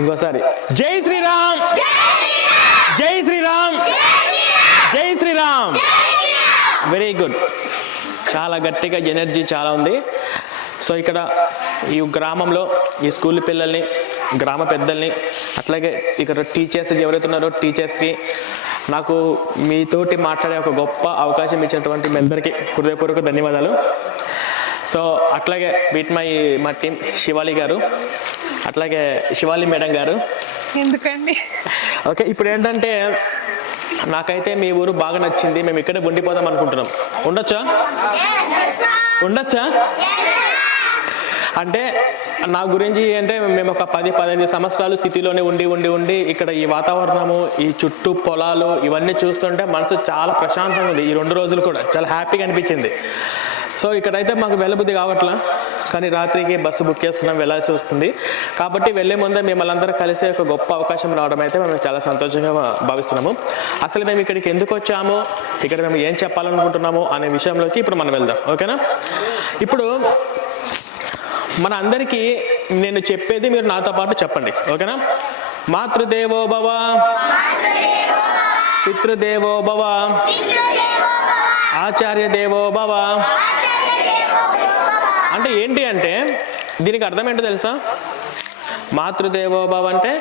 ఇంకోసారి జై శ్రీరామ్, జై శ్రీరామ్, జై శ్రీరామ్. వెరీ గుడ్, చాలా గట్టిగా ఎనర్జీ చాలా ఉంది. సో ఇక్కడ ఈ గ్రామంలో ఈ స్కూల్ పిల్లల్ని, గ్రామ పెద్దల్ని, అట్లాగే ఇక్కడ టీచర్స్ ఎవరైతే ఉన్నారో టీచర్స్కి, నాకు మీతోటి మాట్లాడే ఒక గొప్ప అవకాశం ఇచ్చినటువంటి మీ అందరికీ హృదయపూర్వక ధన్యవాదాలు. సో అట్లాగే మా టీం శివాలి గారు, అట్లాగే శివాలి మేడం గారు. ఎందుకండి? ఓకే, ఇప్పుడు ఏంటంటే నాకైతే మీ ఊరు బాగా నచ్చింది, మేము ఇక్కడే ఉండిపోదాం అనుకుంటున్నాం. ఉండొచ్చా? ఉండొచ్చా? అంటే నా గురించి అంటే మేము ఒక 10-15 సంవత్సరాలు సిటీలోనే ఉండి ఇక్కడ ఈ వాతావరణము, ఈ చుట్టూ పొలాలు ఇవన్నీ చూస్తుంటే మనసు చాలా ప్రశాంతంగా ఉంది. ఈ 2 రోజులు కూడా చాలా హ్యాపీగా అనిపించింది. సో ఇక్కడైతే మాకు వెళ్ళబుద్ధి కావట్లా, కానీ రాత్రికి బస్సు బుక్ చేసుకున్నాం, వెళ్ళాల్సి వస్తుంది. కాబట్టి వెళ్ళే ముందే మిమ్మల్ని అందరూ కలిసే ఒక గొప్ప అవకాశం రావడం అయితే మేము చాలా సంతోషంగా భావిస్తున్నాము. అసలు మేము ఇక్కడికి ఎందుకు వచ్చాము, ఇక్కడ మేము ఏం చెప్పాలనుకుంటున్నాము అనే విషయంలోకి ఇప్పుడు మనం వెళ్దాం. ఓకేనా? ఇప్పుడు మన అందరికీ నేను చెప్పేది మీరు నాతో పాటు చెప్పండి. ఓకేనా? మాతృదేవో భవ, పితృదేవో భవ, ఆచార్య దేవో భవ. అంటే ఏంటి అంటే దీనికి అర్థం ఏంటో తెలుసా? మాతృదేవో భవ అంటే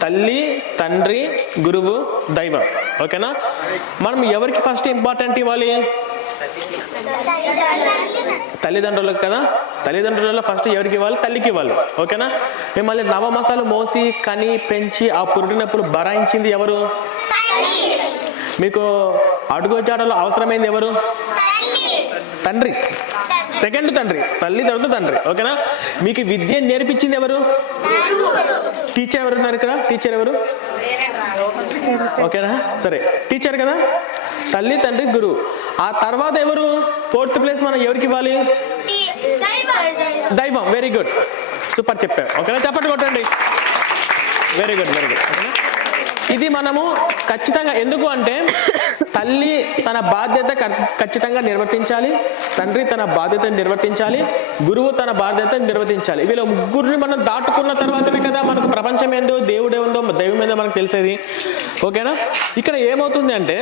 తల్లి, తండ్రి, గురువు, దైవం. ఓకేనా? మనం ఎవరికి ఫస్ట్ ఇంపార్టెంట్ ఇవ్వాలి? తల్లిదండ్రులకు కదా. తల్లిదండ్రులలో ఫస్ట్ ఎవరికి ఇవ్వాలి? తల్లికి ఇవ్వాలి. ఓకేనా? మిమ్మల్ని నవమసాలు మోసి కని పెంచి ఆ పురుటినప్పుడు భరాయించింది ఎవరు? మీకు అడుగుజాడలో అవసరమైంది ఎవరు? తండ్రి. సెకండ్ తండ్రి, తల్లి తర్వాత తండ్రి. ఓకేనా? మీకు విద్య నేర్పించింది ఎవరు? టీచర్ ఎవరు ఉన్నారు ఇక్కడ? టీచర్ ఎవరు? ఓకేనా? సరే, టీచర్ కదా. తల్లి, తండ్రి, గురువు. ఆ తర్వాత ఎవరు? 4th ప్లేస్ మనం ఎవరికి ఇవ్వాలి? దైవం. వెరీ గుడ్, సూపర్ చెప్పారు. ఓకేనా? చెప్పండి, కొట్టండి. Very good, very good. ఓకేనా? ఇది మనము ఖచ్చితంగా, ఎందుకు అంటే తల్లి తన బాధ్యత ఖచ్చితంగా నిర్వర్తించాలి, తండ్రి తన బాధ్యతను నిర్వర్తించాలి, గురువు తన బాధ్యతను నిర్వర్తించాలి. వీళ్ళ ముగ్గురిని మనం దాటుకున్న తర్వాతనే కదా మనకు ప్రపంచం ఏందో, దేవుడు ఏందో, దైవం ఏందో మనకు తెలిసేది. ఓకేనా? ఇక్కడ ఏమవుతుంది అంటే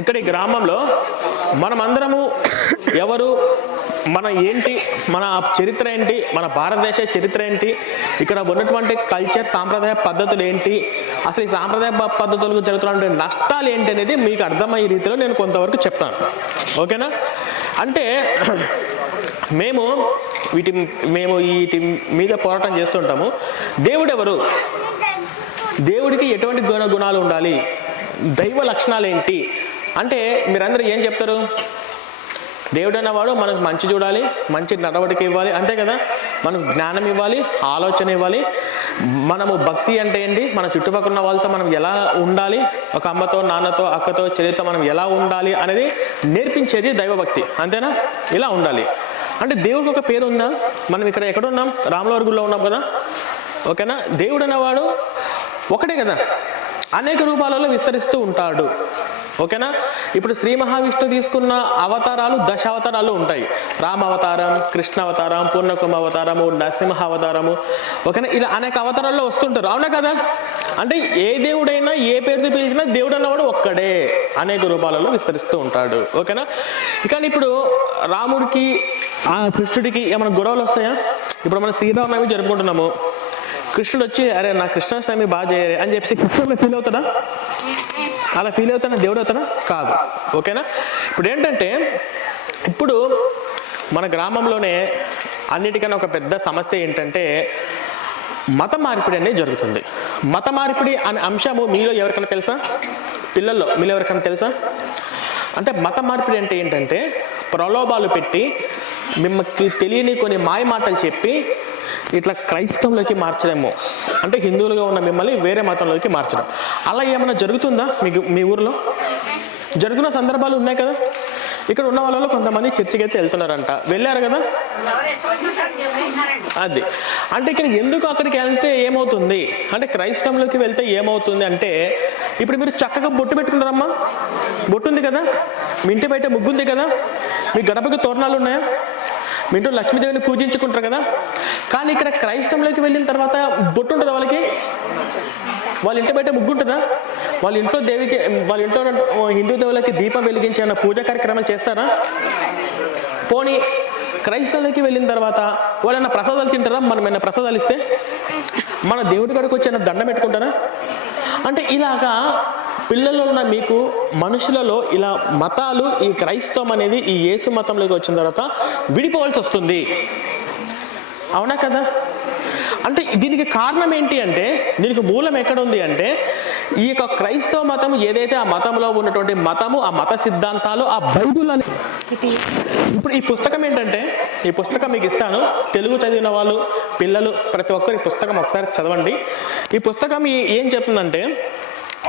ఇక్కడ ఈ గ్రామంలో మనం అందరము ఎవరు, మన ఏంటి, మన చరిత్ర ఏంటి, మన భారతదేశ చరిత్ర ఏంటి, ఇక్కడ ఉన్నటువంటి కల్చర్, సాంప్రదాయ పద్ధతులు ఏంటి, అసలు ఈ సాంప్రదాయ పద్ధతులకు జరుగుతున్నటువంటి నష్టాలు ఏంటి అనేది మీకు అర్థమయ్యే రీతిలో నేను కొంతవరకు చెప్తాను. ఓకేనా? అంటే మేము వీటి మీద పోరాటం చేస్తుంటాము. దేవుడు ఎవరు? దేవుడికి ఎటువంటి గుణాలు ఉండాలి? దైవ లక్షణాలు ఏంటి అంటే మీరందరూ ఏం చెప్తారు? దేవుడు అన్నవాడు మనకు మంచి చూడాలి, మంచి నడవడిక ఇవ్వాలి, అంతే కదా. మనకు జ్ఞానం ఇవ్వాలి, ఆలోచన ఇవ్వాలి. మనము భక్తి అంటే ఏంటి, మన చుట్టుపక్కల ఉన్న వాళ్ళతో మనం ఎలా ఉండాలి, ఒక అమ్మతో, నాన్నతో, అక్కతో, చెల్లితో మనం ఎలా ఉండాలి అనేది నేర్పించేది దైవభక్తి, అంతేనా? ఇలా ఉండాలి. అంటే దేవుడికి ఒక పేరు ఉందా? మనం ఇక్కడ ఎక్కడున్నాం? రాములవారి ఉన్నాం కదా. ఓకేనా? దేవుడు అన్నవాడు ఒకటే కదా, అనేక రూపాలలో విస్తరిస్తూ ఉంటాడు. ఓకేనా? ఇప్పుడు శ్రీ మహావిష్ణువు తీసుకున్న అవతారాలు 10 అవతారాలు ఉంటాయి. రామ అవతారం, కృష్ణ అవతారం, పూర్ణకుంభ అవతారము, నరసింహ అవతారము. ఓకేనా? ఇలా అనేక అవతారాల్లో వస్తుంటారు, అవునా కదా. అంటే ఏ దేవుడైనా ఏ పేరుతో పిలిచినా దేవుడు అన్నవాడు ఒక్కడే, అనేక రూపాలలో విస్తరిస్తూ ఉంటాడు. ఓకేనా? కానీ ఇప్పుడు రాముడికి కృష్ణుడికి ఏమైనా గొడవలు వస్తాయా? ఇప్పుడు మనం శ్రీరామనవమి జరుపుకుంటున్నాము. కృష్ణుడు వచ్చి అరే నా కృష్ణాష్టమి బాగా చేయరే అని చెప్పి కృష్ణుడు ఫీల్ అవుతాడా? అలా ఫీల్ అవుతాడా? దేవుడు అవుతాడా? కాదు. ఓకేనా? ఇప్పుడు ఏంటంటే ఇప్పుడు మన గ్రామంలోనే అన్నిటికన్నా ఒక పెద్ద సమస్య ఏంటంటే మత మార్పిడి అనేది జరుగుతుంది. మత మార్పిడి అనే అంశము మీలో ఎవరికైనా తెలుసా? పిల్లల్లో మీలో ఎవరికైనా తెలుసా? అంటే మత మార్పిడి అంటే ఏంటంటే ప్రలోభాలు పెట్టి మిమ్మల్ని తెలియని కొన్ని మాయ మాటలు చెప్పి ఇట్లా క్రైస్తవంలోకి మార్చడము, అంటే హిందువులుగా ఉన్న మిమ్మల్ని వేరే మతంలోకి మార్చడం. అలా ఏమైనా జరుగుతుందా మీ ఊరిలో? జరుగుతున్న సందర్భాలు ఉన్నాయి కదా. ఇక్కడ ఉన్న వాళ్ళలో కొంతమంది చర్చికి అయితే వెళ్తున్నారంట, వెళ్ళారు కదా. అది అంటే ఇక్కడ ఎందుకు అక్కడికి వెళ్తే ఏమవుతుంది అంటే, క్రైస్తవంలోకి వెళ్తే ఏమవుతుంది అంటే, ఇప్పుడు మీరు చక్కగా బొట్టు పెట్టుకున్నారమ్మా, బొట్టు ఉంది కదా, మీ ఇంటి బయట ముగ్గు ఉంది కదా, మీ గడపకి తోరణాలు ఉన్నాయా, మీ ఇంట్లో లక్ష్మీదేవిని పూజించుకుంటారు కదా. కానీ ఇక్కడ క్రైస్తవంలోకి వెళ్ళిన తర్వాత బొట్టు ఉంటుందా వాళ్ళకి? వాళ్ళ ఇంటి బయట ముగ్గు ఉంటుందా? వాళ్ళ ఇంట్లో దేవికి, వాళ్ళ ఇంట్లో హిందూ దేవులకి దీపం వెలిగించే పూజా కార్యక్రమాలు చేస్తారా? పోనీ క్రైస్తవులకి వెళ్ళిన తర్వాత వాళ్ళన్న ప్రసాదాలు తింటారా? మనం ఏమైనా ప్రసాదాలు ఇస్తే మన దేవుడి కాడికి వచ్చి దండం పెట్టుకుంటారా? అంటే ఇలాగా పిల్లల్లో ఉన్న మీకు మనుషులలో ఇలా మతాలు, ఈ క్రైస్తవం అనేది ఈ యేసు మతంలోకి వచ్చిన తర్వాత విడిపోవాల్సి వస్తుంది. అవునా కదా? అంటే దీనికి కారణం ఏంటి అంటే, దీనికి మూలం ఎక్కడ ఉంది అంటే, ఈ యొక్క క్రైస్తవ మతం ఏదైతే ఆ మతంలో ఉన్నటువంటి మతము, ఆ మత సిద్ధాంతాలు, ఆ బైబుల్ అని. ఇప్పుడు ఈ పుస్తకం ఏంటంటే, ఈ పుస్తకం మీకు ఇస్తాను. తెలుగు చదివిన వాళ్ళు, పిల్లలు ప్రతి ఒక్కరు ఈ పుస్తకం ఒకసారి చదవండి. ఈ పుస్తకం ఏం చెప్తుందంటే,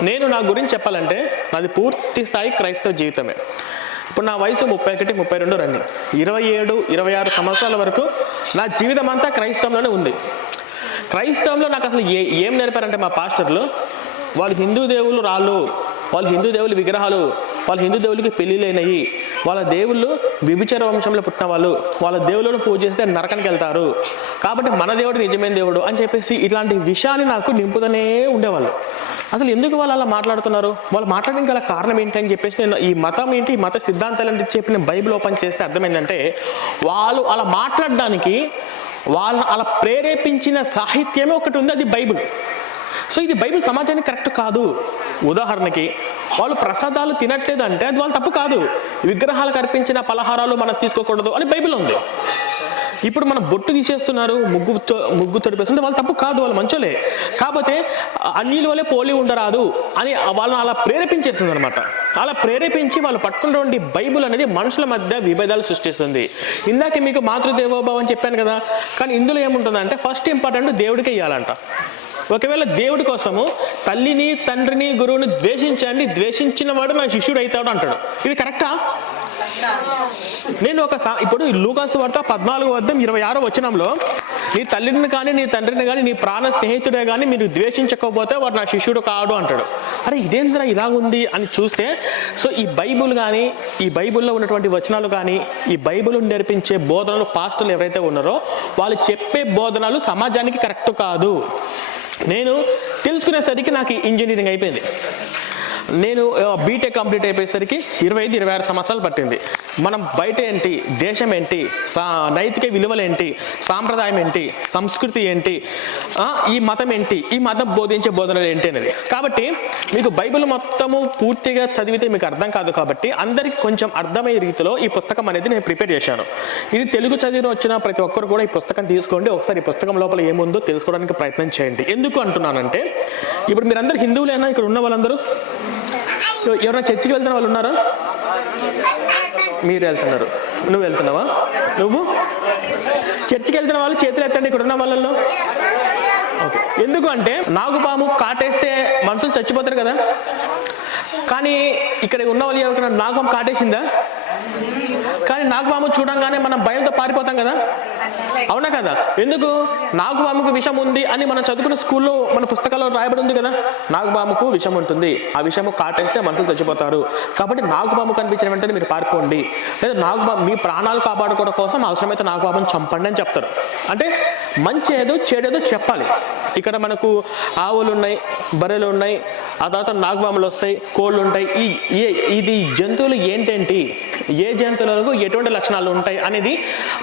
నేను నా గురించి చెప్పాలంటే నాది పూర్తి స్థాయి క్రైస్తవ జీవితమే. ఇప్పుడు నా వయసు 31, 32 రన్నింగ్. 27, 26 సంవత్సరాల వరకు నా జీవితం అంతా క్రైస్తవంలోనే ఉంది. క్రైస్తవంలో నాకు అసలు ఏం నేర్పారంటే మా పాస్టర్లు, వాళ్ళు హిందూ దేవుళ్ళు రాళ్ళు, వాళ్ళు హిందూ దేవుళ్ళు విగ్రహాలు, వాళ్ళ హిందూ దేవుళ్ళకి పెళ్ళిళ్ళైనవి, వాళ్ళ దేవుళ్ళు విభిచార వంశంలో పుట్టిన వాళ్ళు, వాళ్ళ దేవుళ్ళను పూజ చేస్తే నరకానికి వెళ్తారు, కాబట్టి మన దేవుడు నిజమైన దేవుడు అని చెప్పేసి ఇట్లాంటి విషయాన్ని నాకు నింపుతూనే ఉండేవాళ్ళు. అసలు ఎందుకు వాళ్ళు అలా మాట్లాడుతున్నారు, వాళ్ళు మాట్లాడడానికి గల కారణం ఏంటి అని చెప్పేసి నేను ఈ మతం ఏంటి, ఈ మత సిద్ధాంతాలు ఏంటి చెప్పి నేను బైబిల్ ఓపెన్ చేస్తే అర్థమైందంటే, వాళ్ళు అలా మాట్లాడడానికి వాళ్ళని అలా ప్రేరేపించిన సాహిత్యమే ఒకటి ఉంది, అది బైబిల్. సో ఇది బైబిల్ సమాజానికి కరెక్ట్ కాదు. ఉదాహరణకి వాళ్ళు ప్రసాదాలు తినట్లేదు అంటే అది వాళ్ళ తప్పు కాదు. విగ్రహాలకు అర్పించిన పలహారాలు మనం తీసుకోకూడదు అని బైబిల్ ఉంది. ఇప్పుడు మనం బొట్టు తీసేస్తున్నారు, ముగ్గు తొడిపేస్తుంటే వాళ్ళు తప్పు కాదు, వాళ్ళు మంచోలే. కాకపోతే అన్యుల వల్లే పోలి ఉండరాదు అని వాళ్ళని అలా ప్రేరేపించేస్తుంది అనమాట. అలా ప్రేరేపించి వాళ్ళు పట్టుకున్నటువంటి బైబిల్ అనేది మనుషుల మధ్య విభేదాలు సృష్టిస్తుంది. ఇందాక మీకు మాతృదేవోభావం చెప్పాను కదా, కానీ ఇందులో ఏముంటుందంటే ఫస్ట్ ఇంపార్టెంట్ దేవుడికే ఇవ్వాలంట. ఒకవేళ దేవుడి కోసము తల్లిని, తండ్రిని, గురువుని ద్వేషించండి, ద్వేషించిన వాడు నా శిష్యుడు అవుతాడు అంటాడు. ఇది కరెక్టా? నేను ఇప్పుడు లూకాసు వార్త 14:26 వచనంలో, నీ తల్లిని కానీ నీ తండ్రిని కానీ నీ ప్రాణ స్నేహితుడే కానీ మీరు ద్వేషించకపోతే వాడు నా శిష్యుడు కాడు అంటాడు. అరే ఇదేంద్రా ఇలా ఉంది అని చూస్తే, సో ఈ బైబుల్ కానీ, ఈ బైబుల్లో ఉన్నటువంటి వచనాలు కానీ, ఈ బైబుల్ నేర్పించే బోధనలు పాస్టర్లు ఎవరైతే ఉన్నారో వాళ్ళు చెప్పే బోధనలు సమాజానికి కరెక్ట్ కాదు. నేను తెలుసుకునేసరికి నాకు ఇంజనీరింగ్ అయిపోయింది. నేను బీటెక్ కంప్లీట్ అయిపోయేసరికి 25, 26 సంవత్సరాలు పట్టింది. మనం బయట ఏంటి, దేశం ఏంటి, నైతిక విలువలు ఏంటి, సాంప్రదాయం ఏంటి, సంస్కృతి ఏంటి, ఈ మతం ఏంటి, ఈ మతం బోధించే బోధనలు ఏంటి అనేది. కాబట్టి మీకు బైబిల్ మొత్తము పూర్తిగా చదివితే మీకు అర్థం కాదు. కాబట్టి అందరికీ కొంచెం అర్థమయ్యే రీతిలో ఈ పుస్తకం అనేది నేను ప్రిపేర్ చేశాను. ఇది తెలుగు చదివిన వచ్చిన ప్రతి ఒక్కరు కూడా ఈ పుస్తకం తీసుకోండి. ఒకసారి ఈ పుస్తకం లోపల ఏముందో తెలుసుకోవడానికి ప్రయత్నం చేయండి. ఎందుకు అంటున్నానంటే, ఇప్పుడు మీరందరూ హిందువులేనా? ఇక్కడ ఉన్న వాళ్ళందరూ ఎవరైనా చర్చికి వెళ్తున్న వాళ్ళు ఉన్నారా? మీరు వెళ్తున్నారు. నువ్వు వెళ్తున్నావా? నువ్వు చర్చికి వెళ్తున్న వాళ్ళు చేతులు ఎత్తండి ఇక్కడ ఉన్న వాళ్ళల్లో. ఓకే. ఎందుకు అంటే నాగుపాము కాటేస్తే మనుషులు చచ్చిపోతారు కదా. కానీ ఇక్కడ ఉన్న వాళ్ళు ఎవరికైనా నాగపాము కాటేసిందా? కానీ నాగుపాము చూడంగానే మనం భయంతో పారిపోతాం కదా, అవునా కదా? ఎందుకు? నాగుపాముకు విషం ఉంది అని మనం చదువుకున్న స్కూల్లో మన పుస్తకాల్లో రాయబడి ఉంది కదా, నాగుపాముకు విషం ఉంటుంది, ఆ విషము కాటేస్తే మనుషులు చచ్చిపోతారు, కాబట్టి నాగుపాము కనిపించిన వెంటనే మీరు పారిపోండి, లేదా నాగుపాము మీ ప్రాణాలు కాపాడుకోవడం కోసం అవసరమైతే నాగుపామును చంపండి అని చెప్తారు. అంటే మంచి ఏదో చెడేదో చెప్పాలి. ఇక్కడ మనకు ఆవులు ఉన్నాయి, బర్రెలు ఉన్నాయి, ఆ తర్వాత నాగుపాములు వస్తాయి, కోళ్ళు ఉంటాయి. ఇది జంతువులు ఏంటేంటి, ఏ జంతువులకు ఎటువంటి లక్షణాలు ఉంటాయి అనేది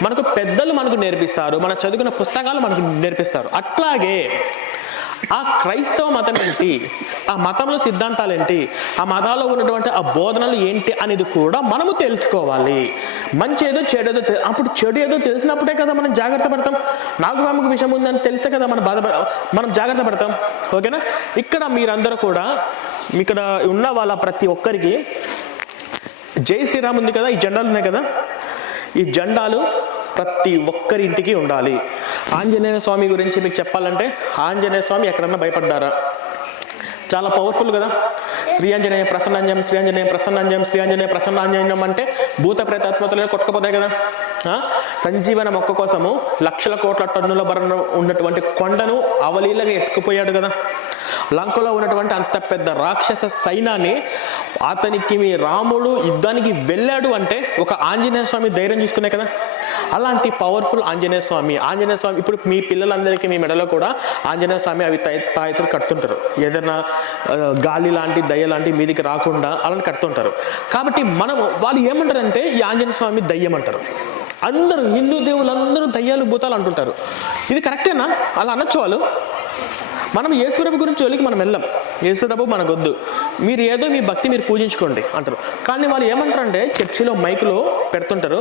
మనకు పెద్దలు మనకు నేర్పిస్తారు, మన చదువుకున్న పుస్తకాలు మనకు నేర్పిస్తారు. అట్లాగే ఆ క్రైస్తవ మతం ఏంటి, ఆ మతంలో సిద్ధాంతాలు ఏంటి, ఆ మతాల్లో ఉన్నటువంటి ఆ బోధనలు ఏంటి అనేది కూడా మనము తెలుసుకోవాలి. మంచి ఏదో చెడేదో, అప్పుడు చెడు ఏదో తెలిసినప్పుడే కదా మనం జాగ్రత్త పడతాం. నాగుపాముకు విషయం ఉందని తెలిస్తే కదా మనం జాగ్రత్త పడతాం. ఓకేనా? ఇక్కడ మీరందరూ కూడా, ఇక్కడ ఉన్న వాళ్ళ ప్రతి ఒక్కరికి జై శ్రీరామ్ ఉంది కదా, ఈ జెండాలు ఉన్నాయి కదా, ఈ జెండాలు ప్రతి ఒక్కరి ఇంటికి ఉండాలి. ఆంజనేయ స్వామి గురించి మీకు చెప్పాలంటే, ఆంజనేయ స్వామి ఎక్కడన్నా భయపడ్డారా? చాలా పవర్ఫుల్ కదా. శ్రీ ఆంజనేయ ప్రసన్నాంజనం, శ్రీ ఆంజనేయ ప్రసన్నాంజనం, శ్రీ ఆంజనేయ ప్రసన్నాంజనం అంటే భూత ప్రేతాత్మతలు కొట్టుకుపోతాయి కదా. సంజీవన మొక్క కోసము లక్షల కోట్ల టన్నుల బరువు ఉన్నటువంటి కొండను అవలీలగా ఎత్తుకుపోయాడు కదా. లంకలో ఉన్నటువంటి అంత పెద్ద రాక్షస సైన్యాన్ని అతనికి మీ రాముడు యుద్ధానికి వెళ్ళాడు అంటే ఒక ఆంజనేయ స్వామి ధైర్యం చూసుకునే కదా. అలాంటి పవర్ఫుల్ ఆంజనేయ స్వామి ఇప్పుడు మీ పిల్లలందరికీ మీ మెడలో కూడా ఆంజనేయ స్వామి అవి తాయెత్తులు కడుతుంటారు, ఏదైనా గాలి లాంటి దయ్య లాంటి మీదికి రాకుండా అలా కడుతుంటారు. కాబట్టి వాళ్ళు ఏమంటారంటే ఈ ఆంజనేయ స్వామి దయ్యం అంటారు. అందరూ హిందూ దేవులందరూ దయ్యాలు భూతాలు అంటుంటారు. ఇది కరెక్టేనా? అలా అనొచ్చు వాళ్ళు. మనం యేసుప్రభు గురించి జోలికి మనం వెళ్ళాం. యేసుప్రభు మనకొద్దు, మీరు ఏదో మీ భక్తి మీరు పూజించుకోండి అంటారు. కానీ వాళ్ళు ఏమంటారంటే చర్చిలో మైకులో పెడుతుంటారు,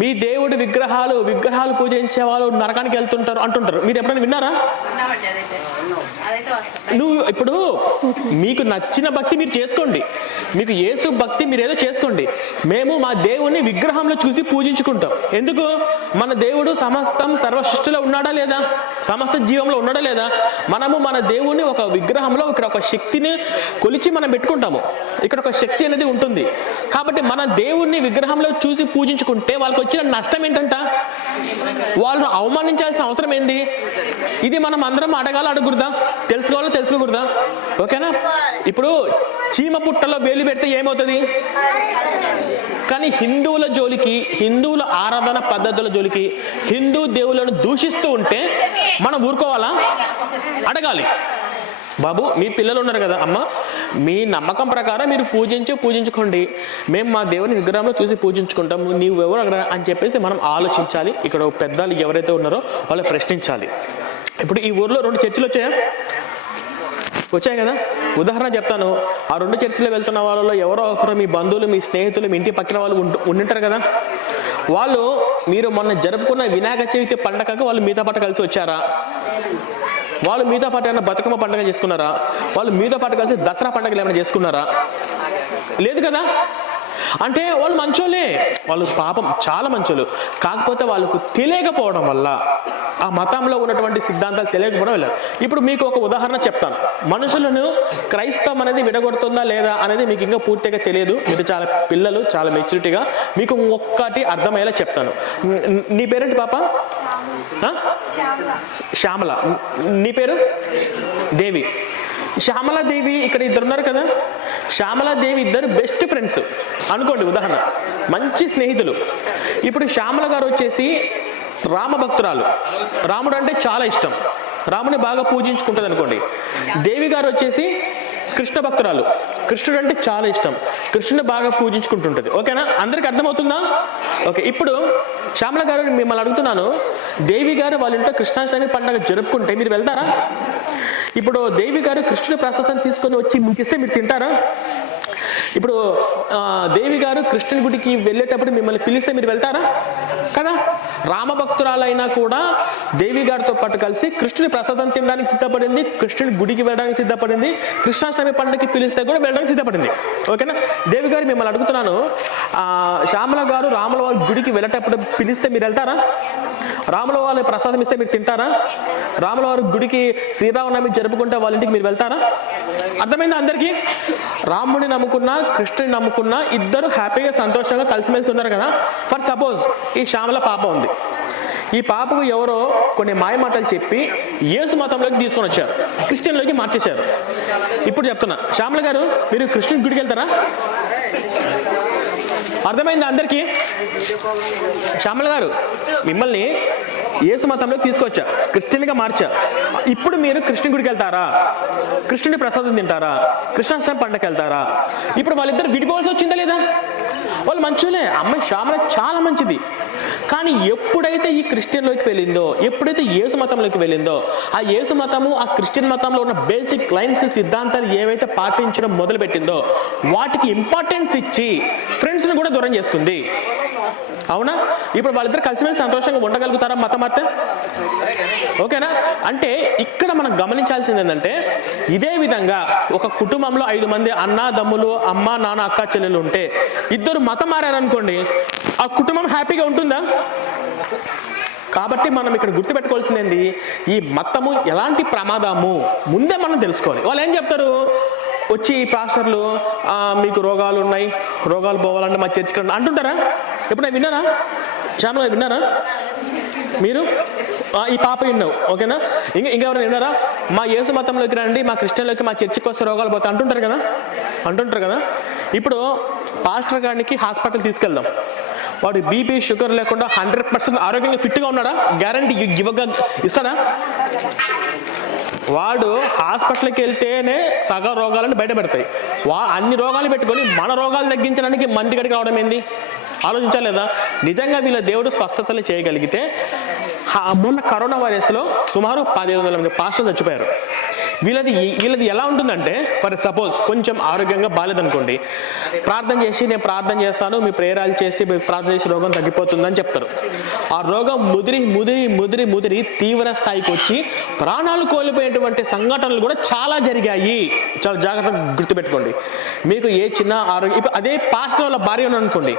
మీ దేవుడి విగ్రహాలు పూజించే వాళ్ళు నరకానికి వెళ్తుంటారు అంటుంటారు. మీరు ఎప్పుడైనా విన్నారా? నువ్వు ఇప్పుడు మీకు నచ్చిన భక్తి మీరు చేసుకోండి, మీకు యేసు భక్తి మీరు ఏదో చేసుకోండి. మేము మా దేవుణ్ణి విగ్రహంలో చూసి పూజించుకుంటాం. ఎందుకు? మన దేవుడు సమస్తం సర్వసృష్టిలో ఉన్నాడా లేదా? సమస్త జీవంలో ఉన్నాడా లేదా? మనము మన దేవుణ్ణి ఒక విగ్రహంలో ఇక్కడ ఒక శక్తిని కొలిచి మనం పెట్టుకుంటాము. ఇక్కడ ఒక శక్తి అనేది ఉంటుంది. కాబట్టి మన దేవుణ్ణి విగ్రహంలో చూసి పూజించుకుంటే వాళ్ళకి వచ్చిన నష్టం ఏంటంట? వాళ్ళను అవమానించాల్సిన అవసరం ఏంది? ఇది మనం అందరం అడగకూడదా? తెలుసుకోకూడదా? ఓకేనా? ఇప్పుడు చీమ పుట్టలో వేలు పెడితే ఏమవుతుంది? కానీ హిందువుల జోలికి, హిందువుల ఆరాధన పద్ధతుల జోలికి, హిందూ దేవులను దూషిస్తూ ఉంటే మనం ఊరుకోవాలా? అడగాలి. బాబు, మీ పిల్లలు ఉన్నారు కదా, అమ్మ మీ నమ్మకం ప్రకారం మీరు పూజించుకోండి, మేము మా దేవుని విగ్రహంలో చూసి పూజించుకుంటాము, నీవు ఎవరు అక్కడ అని చెప్పేసి మనం ఆలోచించాలి. ఇక్కడ పెద్దలు ఎవరైతే ఉన్నారో వాళ్ళు ప్రశ్నించాలి. ఇప్పుడు ఈ ఊర్లో 2 చర్చిలు వచ్చాయి కదా. ఉదాహరణ చెప్తాను. ఆ 2 చర్చిలో వెళ్తున్న వాళ్ళలో ఎవరో ఒకరు మీ బంధువులు, మీ స్నేహితులు, మీ ఇంటి పక్కన వాళ్ళు ఉండింటారు కదా. వాళ్ళు మీరు మొన్న జరుపుకున్న వినాయక చవితి పండగకు వాళ్ళు మీతో పాటు కలిసి వచ్చారా? వాళ్ళు మీతో పాటు ఏమైనా బతుకమ్మ పండుగ చేసుకున్నారా? వాళ్ళు మీతో పాటు కలిసి దసరా పండుగలు ఏమైనా చేసుకున్నారా? లేదు కదా. అంటే వాళ్ళు మంచోళ్ళే, వాళ్ళు పాపం చాలా మంచోళ్ళు. కాకపోతే వాళ్ళకు తెలియకపోవడం వల్ల, ఆ మతంలో ఉన్నటువంటి సిద్ధాంతాలు తెలియకపోవడం వల్ల. ఇప్పుడు మీకు ఒక ఉదాహరణ చెప్తాను. మనుషులను క్రైస్తవం అనేది విడగొడుతుందా లేదా అనేది మీకు ఇంకా పూర్తిగా తెలియదు. మీరు చాలా పిల్లలు, చాలా మెచ్యూరిటీగా మీకు ఒక్కటి అర్థమయ్యేలా చెప్తాను. నీ పేరేంటి పాప? శ్యామల. నీ పేరు? దేవి. శ్యామలాదేవి ఇక్కడ 2 ఉన్నారు కదా. శ్యామలాదేవి 2 బెస్ట్ ఫ్రెండ్స్ అనుకోండి, ఉదాహరణ, మంచి స్నేహితులు. ఇప్పుడు శ్యామల గారు వచ్చేసి రామభక్తురాలు, రాముడు అంటే చాలా ఇష్టం, రాముని బాగా పూజించుకుంటుంది అనుకోండి. దేవి గారు వచ్చేసి కృష్ణ భక్తురాలు, కృష్ణుడు అంటే చాలా ఇష్టం, కృష్ణుని బాగా పూజించుకుంటుంటుంది. ఓకేనా? అందరికి అర్థమవుతుందా? ఓకే. ఇప్పుడు శ్యామల గారు మిమ్మల్ని అడుగుతున్నాను, దేవి గారు వాళ్ళ ఇంట్లో కృష్ణాష్టమి పండుగ జరుపుకుంటే మీరు వెళ్తారా? ఇప్పుడు దేవి గారు కృష్ణుడి ప్రసాదం తీసుకొని వచ్చి మీకు ఇస్తే మీరు తింటారా? ఇప్పుడు దేవి గారు కృష్ణుని గుడికి వెళ్ళేటప్పుడు మిమ్మల్ని పిలిస్తే మీరు వెళ్తారా? కదా. రామభక్తురాలైనా కూడా దేవి గారితో పాటు కలిసి కృష్ణుడి ప్రసాదం తినడానికి సిద్ధపడింది, కృష్ణుడి గుడికి వెళ్ళడానికి సిద్ధపడింది, కృష్ణాష్టమి పండుగకి పిలిస్తే కూడా వెళ్ళడానికి సిద్ధపడింది. ఓకేనా? దేవి గారు మిమ్మల్ని అడుగుతున్నాను, శ్యామల గారు రాముల వారి గుడికి వెళ్ళేటప్పుడు పిలిస్తే మీరు వెళ్తారా? రాముల వారి ప్రసాదం ఇస్తే మీరు తింటారా? రాముల వారి గుడికి శ్రీరామనవమి జరుపుకుంటే వాళ్ళ ఇంటికి మీరు వెళ్తారా? అర్థమైందా అందరికీ? రాముడిని నమ్ముకున్నా, కృష్ణుని నమ్ముకున్నా ఇద్దరు హ్యాపీగా సంతోషంగా కలిసిమెలిసి ఉన్నారు కదా. ఫర్ సపోజ్ ఈ శ్యామల పాప ఉంది. ఈ పాపకు ఎవరో కొన్ని మాయమాటలు చెప్పి యేసు మతంలోకి తీసుకొని వచ్చారు, క్రిస్టియన్లోకి మార్చేశారు. ఇప్పుడు చెప్తున్నా, శ్యామల గారు మీరు కృష్ణుని గుడికి వెళ్తారా? అర్థమైందా అందరికీ? శ్యామల గారు మిమ్మల్ని యేసు మతంలోకి తీసుకొచ్చా, క్రిస్టియన్గా మార్చా. ఇప్పుడు మీరు కృష్ణుని గుడికి వెళ్తారా? కృష్ణుడి ప్రసాదం తింటారా? కృష్ణాష్టమి పండగకి వెళ్తారా? ఇప్పుడు వాళ్ళిద్దరు విడిపోవాల్సి వచ్చిందా లేదా? వాళ్ళు మంచులే, అమ్మాయి శ్యామల చాలా మంచిది. కానీ ఎప్పుడైతే ఈ క్రిస్టియన్లోకి వెళ్ళిందో, ఎప్పుడైతే యేసు మతంలోకి వెళ్ళిందో, ఆ యేసు మతము ఆ క్రిస్టియన్ మతంలో ఉన్న బేసిక్ లైన్స్, సిద్ధాంతాలు ఏవైతే పాటించడం మొదలుపెట్టిందో వాటికి ఇంపార్టెన్స్ ఇచ్చి ఫ్రెండ్స్ని కూడా దూరం చేసుకుంది. అవునా? ఇప్పుడు వాళ్ళిద్దరు కలిసిమెలిసి సంతోషంగా ఉండగలుగుతారా మతం మారితే? ఓకేనా? అంటే ఇక్కడ మనం గమనించాల్సింది ఏంటంటే, ఇదే విధంగా ఒక కుటుంబంలో 5 మంది అన్నాదమ్ములు, అమ్మ నాన్న అక్క చెల్లెలు ఉంటే ఇద్దరు మతం మారారనుకోండి, ఆ కుటుంబం హ్యాపీగా ఉంటుందా? కాబట్టి మనం ఇక్కడ గుర్తుపెట్టుకోవాల్సింది ఏంటి, ఈ మతము ఎలాంటి ప్రమాదము ముందే మనం తెలుసుకోవాలి. వాళ్ళు ఏం చెప్తారు వచ్చి పాస్టర్లు, మీకు రోగాలు ఉన్నాయి, రోగాలు పోవాలంటే మా చర్చికి అంటుంటారా? ఎప్పుడైనా విన్నారా? శ్యామల విన్నారా? మీరు ఈ పాప విన్నావు, ఓకేనా? ఇంకెవరు విన్నారా? మా యేసు మతంలోకి రండి, మా క్రిస్టియన్లోకి, మా చర్చికి వస్తే రోగాలు పోతాయి అంటుంటారు కదా. ఇప్పుడు పాస్టర్ గారికి హాస్పిటల్ తీసుకెళ్దాం, వాడు బీపీ షుగర్ లేకుండా 100% ఆరోగ్యంగా ఫిట్గా ఉన్నాడా? గ్యారంటీ ఇస్తాడా? వాడు హాస్పిటల్కి వెళ్తేనే సగం రోగాలను బయట పెడతాయి. అన్ని రోగాలు పెట్టుకొని మన రోగాలు తగ్గించడానికి మంది గడికి రావడం ఏంది? ఆలోచించలేదా? నిజంగా వీళ్ళ దేవుడు స్వస్థతలు చేయగలిగితే మొన్న కరోనా వైరస్లో సుమారు 1500 మంది పాస్టర్లు చచ్చిపోయారు. వీళ్ళది ఎలా ఉంటుందంటే, ఫర్ సపోజ్ కొంచెం ఆరోగ్యంగా బాగాలేదనుకోండి, ప్రార్థన చేసి నేను ప్రార్థన చేస్తాను, మీ ప్రేరాలు చేసి ప్రార్థన చేసి రోగం తగ్గిపోతుందని చెప్తారు. ఆ రోగం ముదిరి తీవ్ర స్థాయికి వచ్చి ప్రాణాలు కోల్పోయేటువంటి సంఘటనలు కూడా చాలా జరిగాయి. చాలా జాగ్రత్తగా గుర్తుపెట్టుకోండి. మీకు ఏ చిన్న ఆరోగ్యం, ఇప్పుడు అదే పాస్టర్ వాళ్ళ భార్య ఉన్నారనుకోండి,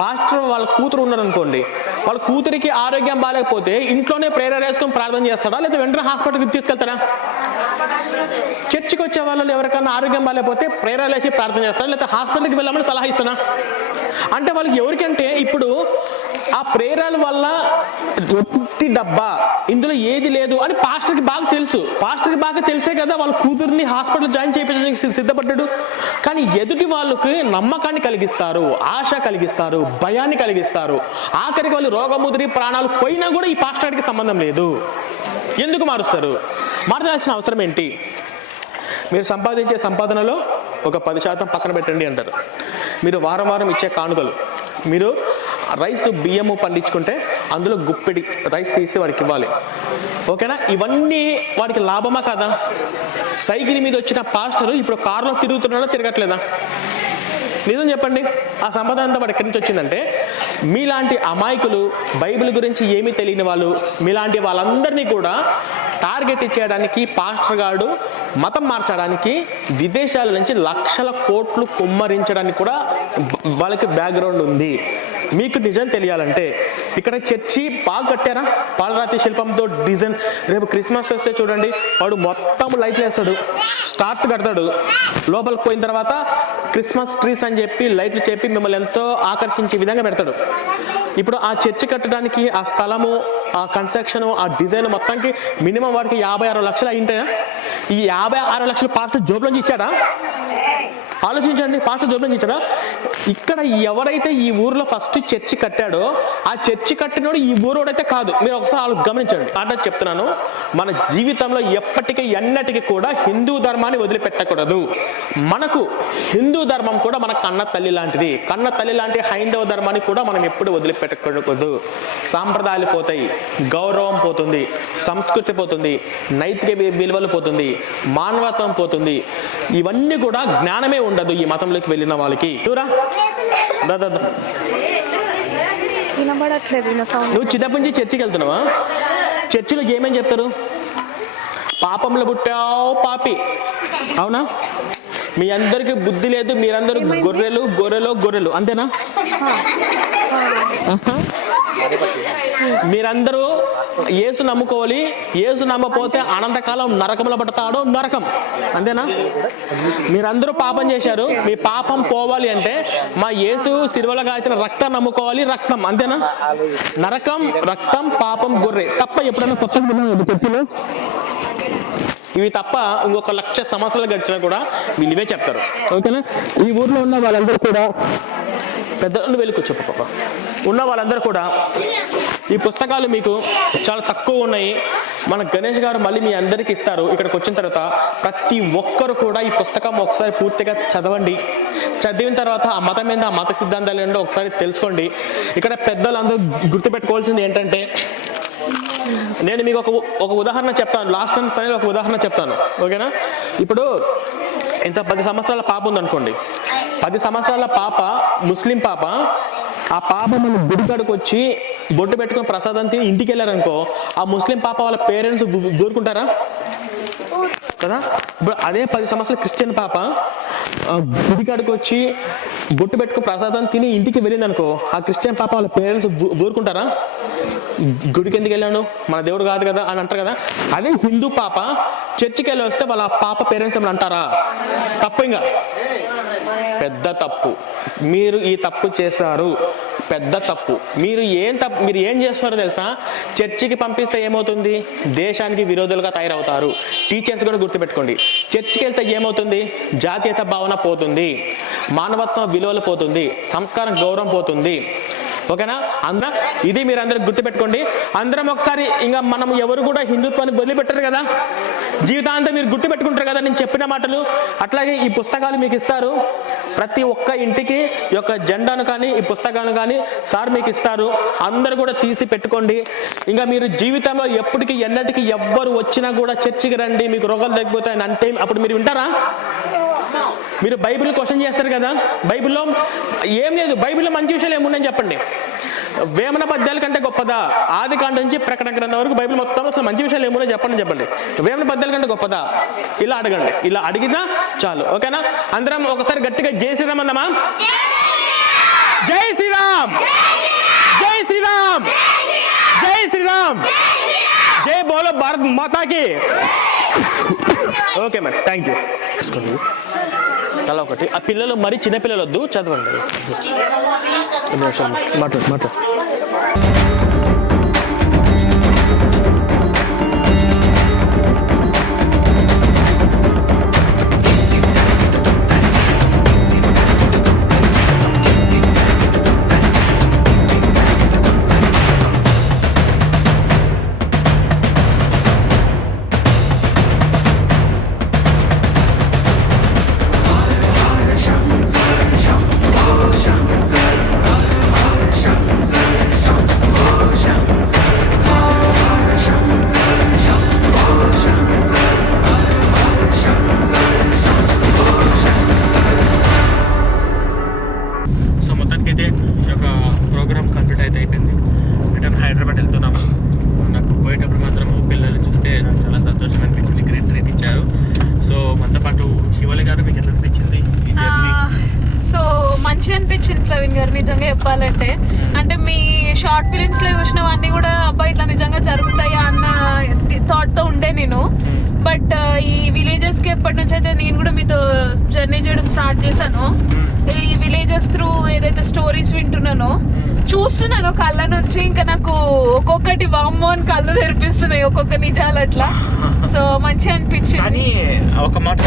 పాస్టర్ వాళ్ళ కూతురు ఉన్నారనుకోండి, వాళ్ళ కూతురికి ఆరోగ్యం బాగాలేకపోతే ఇంట్లోనే ప్రేరణ వేసుకొని ప్రార్థన చేస్తాడా, లేదా వెంటనే హాస్పిటల్కి తీసుకెళ్తాడా? చర్చికి వచ్చే వాళ్ళు ఎవరికన్నా ఆరోగ్యం బాగాలేకపోతే ప్రేరణ వేసి ప్రార్థన చేస్తాడా, లేదా హాస్పిటల్కి వెళ్ళామని సలహా ఇస్తాడా? అంటే వాళ్ళకి ఎవరికంటే ఇప్పుడు ఆ ప్రేరాల వల్ల ఒట్టి డబ్బా, ఇందులో ఏది లేదు అని పాస్టర్కి బాగా తెలుసు. పాస్టర్కి బాగా తెలిసే కదా వాళ్ళ కూతుర్ని హాస్పిటల్ జాయిన్ చేయించడానికి సిద్ధపడ్డాడు. కానీ ఎదుటి వాళ్ళకి నమ్మకాన్ని కలిగిస్తారు, ఆశ కలిగిస్తారు, భయాన్ని కలిగిస్తారు. ఆఖరికి వాళ్ళు రోగముదిరి ప్రాణాలు పోయినా కూడా ఈ పాస్టర్కి సంబంధం లేదు. ఎందుకు మారుస్తారు? మార్చాల్సిన అవసరం ఏంటి? మీరు సంపాదించే సంపాదనలో ఒక 10% పక్కన పెట్టండి అంటారు. మీరు వారం ఇచ్చే కానుకలు, మీరు బియ్యము పండించుకుంటే అందులో గుప్పెడి రైస్ తీసి వాడికి ఇవ్వాలి, ఓకేనా? ఇవన్నీ వాడికి లాభమా కాదా? సైకిల్ మీద వచ్చిన పాస్టరు ఇప్పుడు కారులో తిరుగుతున్నాడో తిరగట్లేదా? నిజం చెప్పండి. ఆ సంపాదన అంతా వాడు ఎక్కడి నుంచి వచ్చిందంటే, మీలాంటి అమాయకులు, బైబిల్ గురించి ఏమీ తెలియని వాళ్ళు, మీలాంటి వాళ్ళందరినీ కూడా టార్గెట్ చేయడానికి పాస్టర్ గారు మతం మార్చడానికి విదేశాల నుంచి లక్షల కోట్లు కుమ్మరించడానికి కూడా వాళ్ళకి బ్యాక్గ్రౌండ్ ఉంది. మీకు నిజం తెలియాలంటే ఇక్కడ చర్చి బాగా కట్టారా? పాలరాతి శిల్పంతో డిజైన్. రేపు క్రిస్మస్ వస్తే చూడండి, వాడు మొత్తం లైట్లు వేస్తాడు, స్టార్స్ కడతాడు, లోపలికి పోయిన తర్వాత క్రిస్మస్ ట్రీస్ అని చెప్పి లైట్లు చెప్పి మిమ్మల్ని ఎంతో ఆకర్షించే విధంగా పెడతాడు. ఇప్పుడు ఆ చర్చి కట్టడానికి ఆ స్థలము, ఆ కన్స్ట్రక్షన్, ఆ డిజైన్ మొత్తానికి మినిమం వాడికి 56 లక్షలు అయింటాయా? ఈ 56 లక్షలు పాస్టర్ జోబులోంచి ఇచ్చాడా? ఆలోచించండి, పాస్టర్ జోబులోంచి ఇచ్చాడా? ఇక్కడ ఎవరైతే ఈ ఊర్లో ఫస్ట్ చర్చి కట్టాడో ఆ చర్చి కట్టినోడు ఈ ఊరోడైతే కాదు. మీరు ఒకసారి గమనించండి. అంటే చెప్తున్నాను, మన జీవితంలో ఎప్పటికీ ఎన్నటికీ కూడా హిందూ ధర్మాన్ని వదిలిపెట్టకూడదు. మనకు హిందూ ధర్మం కూడా మన కన్న తల్లి లాంటిది. కన్న తల్లి లాంటి హైందవ ధర్మాన్ని కూడా మనం ఎప్పుడు వదిలిపెట్టకూడదు. సాంప్రదాయాలు పోతాయి, గౌరవం పోతుంది, సంస్కృతి పోతుంది, నైతిక విలువలు పోతుంది, మానవత్వం పోతుంది. ఇవన్నీ కూడా జ్ఞానమే ఉండదు ఈ మతంలోకి వెళ్ళిన వాళ్ళకి. నువ్వు చిన్నప్పటి నుంచి చర్చికి వెళ్తున్నావా? చర్చిలో ఏమేం చెప్తారు? పాపంలో పుట్టావు పాపి, అవునా? మీ అందరికి బుద్ధి లేదు, మీరందరూ గొర్రెలు అంతేనా? మీరందరూ యేసు నమ్ముకోవాలి, యేసు నమ్మపోతే అనంతకాలం నరకంలో పడతాడో నరకం, అంతేనా? మీరందరూ పాపం చేశారు, మీ పాపం పోవాలి అంటే మా యేసు సిలువలో కాల్చిన రక్తం నమ్ముకోవాలి, రక్తం, అంతేనా? నరకం, రక్తం, పాపం, గొర్రె తప్ప ఎప్పుడైనా కొత్తగా ఇవి తప్ప ఇంకొక 1,00,000 సంవత్సరాలు గడిచినా కూడా వీళ్ళు ఇవే చెప్తారు, ఓకేనా? ఈ ఊర్లో ఉన్న వాళ్ళందరూ కూడా పెద్దలు వెళ్ళుకొచ్చు పాప ఉన్న వాళ్ళందరూ కూడా ఈ పుస్తకాలు మీకు చాలా తక్కువ ఉన్నాయి. మన గణేష్ గారు మళ్ళీ మీ అందరికి ఇస్తారు. ఇక్కడికి వచ్చిన తర్వాత ప్రతి ఒక్కరు కూడా ఈ పుస్తకం ఒకసారి పూర్తిగా చదవండి. చదివిన తర్వాత ఆ మతం ఏందో, ఆ మత సిద్ధాంతాలు ఏంటో ఒకసారి తెలుసుకోండి. ఇక్కడ పెద్దలందరూ గుర్తుపెట్టుకోవాల్సింది ఏంటంటే, నేను మీకు ఒక ఉదాహరణ చెప్తాను. లాస్ట్ టైం పైన ఒక ఉదాహరణ చెప్తాను, ఓకేనా? ఇప్పుడు ఇంత 10 సంవత్సరాల పాప ఉందనుకోండి. 10 సంవత్సరాల పాప, ముస్లిం పాప. ఆ పాప మన గుడికాడికి వచ్చి బొట్టు పెట్టుకుని ప్రసాదం తిని ఇంటికి వెళ్ళారనుకో, ఆ ముస్లిం పాప వాళ్ళ పేరెంట్స్ దూరుకుంటారా కదా? ఇప్పుడు అదే 10 సంవత్సరాల క్రిస్టియన్ పాప గుడికాడికి వచ్చి బొట్టు పెట్టుకుని ప్రసాదం తిని ఇంటికి వెళ్ళింది అనుకో, ఆ క్రిస్టియన్ పాప వాళ్ళ పేరెంట్స్ దూరుకుంటారా? గుడికి ఎందుకు వెళ్ళాను, మన దేవుడు కాదు కదా అని అంటారు కదా. అదే హిందూ పాప చర్చికి వెళ్ళి వస్తే వాళ్ళ పాప పేరెంట్స్ ఏమైనా అంటారా? తప్పు, ఇంకా పెద్ద తప్పు. మీరు ఈ తప్పు చేశారు. పెద్ద తప్పు. మీరు ఏం చేస్తారో తెలుసా? చర్చికి పంపిస్తే ఏమవుతుంది? దేశానికి విరోధులుగా తయారవుతారు. టీచర్స్ కూడా గుర్తుపెట్టుకోండి. చర్చికి వెళ్తే ఏమవుతుంది? జాతీయత భావన పోతుంది, మానవత్వ విలువలు పోతుంది, సంస్కారం గౌరవం పోతుంది. ఓకేనా? ఇది మీరు అందరూ గుర్తుపెట్టుకోండి. అందరం ఒకసారి ఇంకా మనం ఎవరు కూడా హిందుత్వాన్ని వదిలిపెట్టరు కదా, జీవితాంతం మీరు గుర్తుపెట్టుకుంటారు కదా నేను చెప్పిన మాటలు. అట్లాగే ఈ పుస్తకాలు మీకు ఇస్తారు. ప్రతి ఒక్క ఇంటికి ఈ యొక్క జెండాను కానీ ఈ పుస్తకాలను కానీ సార్ మీకు ఇస్తారు. అందరూ కూడా తీసి పెట్టుకోండి. ఇంకా మీరు జీవితంలో ఎప్పటికీ ఎన్నటికీ ఎవ్వరు వచ్చినా కూడా చర్చికి రండి, మీకు రోగాలు తగ్గిపోతాయని అంటే అప్పుడు మీరు వింటారా? మీరు బైబిల్ క్వశ్చన్ చేస్తారు కదా, బైబిల్లో ఏం లేదు, బైబిల్లో మంచి విషయాలు ఏమున్నాయని చెప్పండి. వేమన పద్యాల కంటే గొప్పదా? ఆది కాండం నుంచి ప్రకటన గ్రంథం వరకు బైబిల్ మొత్తం అసలు మంచి విషయాలు ఏమున్నాయో చెప్పండి. వేమన పద్యాల కంటే గొప్పదా? ఇలా అడగండి, ఇలా అడిగినా చాలు. ఓకేనా? అందరం ఒకసారి గట్టిగా జై శ్రీరామ్ అందమా? జై శ్రీరామ్, జై శ్రీరామ్, జై శ్రీరామ్, జై బోలో భారత్ మాతాకి. ఓకే మరి, థ్యాంక్ యూ. తల ఒకటి. ఆ పిల్లలు మరి చిన్నపిల్లలు వద్దు, చదవండి. మాట్లాడు. హైదరాబాద్ వెళ్తున్నాము. నాకు పోయేటప్పుడు మాత్రం పిల్లలు చూస్తే నాకు చాలా సంతోషం అనిపించింది. గ్రేట్ ట్రీట్ ఇచ్చారు. సో మనతో పాటు శివలి గారు, మీకు ఎట్లా అనిపించింది ఈ జర్నీ? సో మంచిగా అనిపించింది ప్రవీణ్ గారు, నిజంగా చెప్పాలంటే. అంటే మీ షార్ట్ ఫిలిమ్స్ లో చూసినవన్నీ కూడా అబ్బాయి ఇట్లా నిజంగా జరుగుతాయా అన్న థాట్ తో ఉండే నేను. బట్ ఈ విలేజెస్ కి ఎప్పటి నుంచి అయితే నేను కూడా మీతో జర్నీ చేయడం స్టార్ట్ చేశాను, ఈ విలేజెస్ త్రూ ఏదైతే స్టోరీస్ వింటున్నానో చూస్తున్నాను కళ్ళ నుంచి, ఇంకా నాకు ఒక్కొక్కటి వామ్మో అని కళ్ళు తెరిపిస్తున్నాయి, ఒక్కొక్క నిజాలు అట్లా. సో మంచిగా అనిపించింది. ఒక మాట